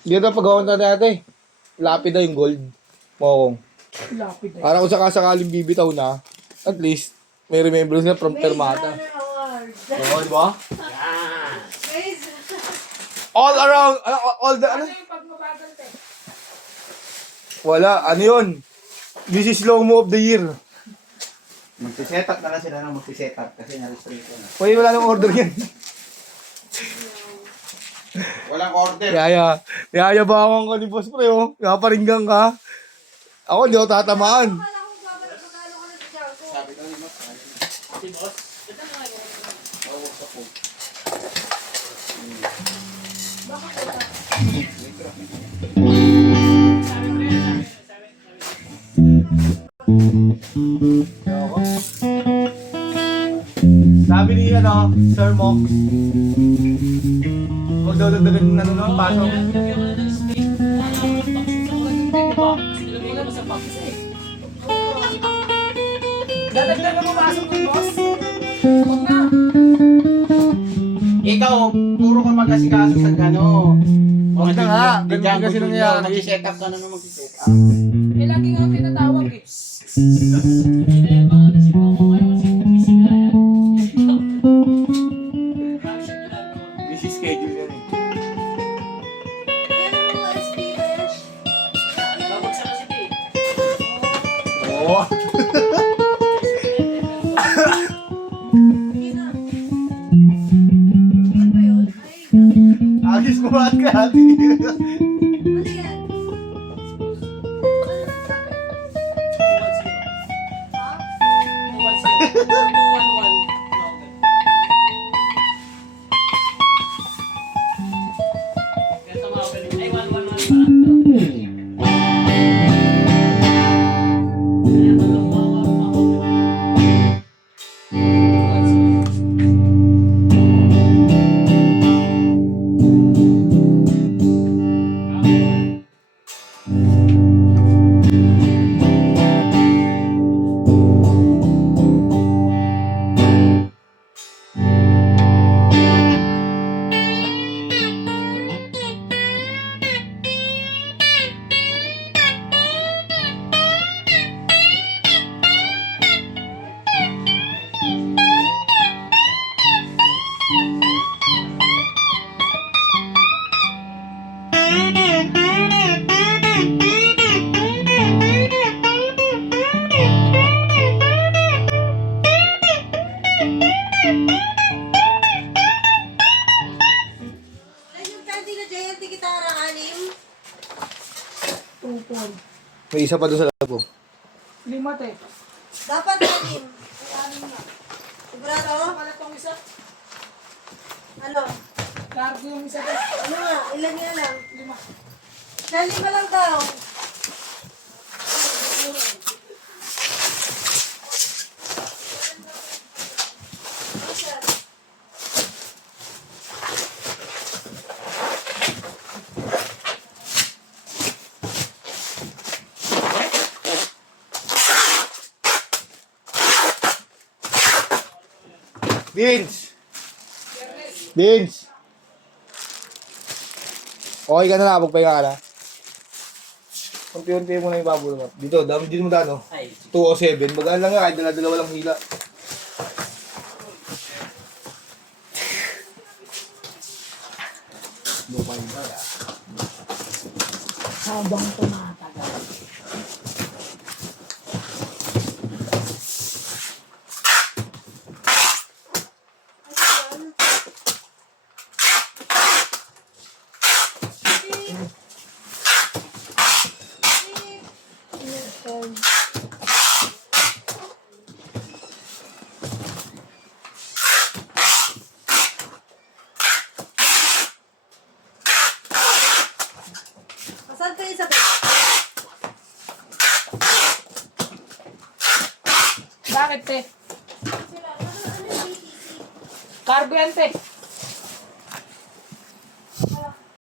Dito pag-gawan na dati. Lapid na yung gold. Mokong. Lapid na. Para kung sakasakaling bibitaw na, at least, may remembrance na from Termata. Oo, di ba? All around, all the, ano? Ano yung pag mabagal te? Wala, ano yun? This is slow mo of the year. Magsiset up na lang sila ng magsiset up kasi na-restrict ko na. Uy, wala nang order yan. Walang order. Yaya ba ako ni boss pre, oh? Naparinggang ka. Ako, hindi ako tatamaan. Sabi ko naman sa kanya. Sabi ni, ano, Sir Mox, huwag daw dagdagan ng ano ng paso. Dadagdagan mo pasok ng boss? Huwag na. Ikaw, puro ka mag-asikaso sa gano. Huwag na nga, ganun kasi nangyayari. Magsiset up ka na nung magsiset up. Eh, lagi nga tinatawag eh. Busy schedule yan eh. Oo. Agis mo at ka ate. Tupon. May isa pa doon sa labo. 5 te. Dapat anim. Anim nga. Sigurado? Wala tong isa. Ano? Cargo yung isa te. Ano nga? Ilan nga lang? 5. Dahil 5 lang daw. Vince! Vince! Okay ka na na, magpahinga ka na. Unti-unti mo na yung babo naman. Dito, dito mo dano. 207. Magaan lang nga, kahit dala-dalawa lang hila. Habang tumatagal. Saan kayo isa ba? Bakit te? Carbo yan te.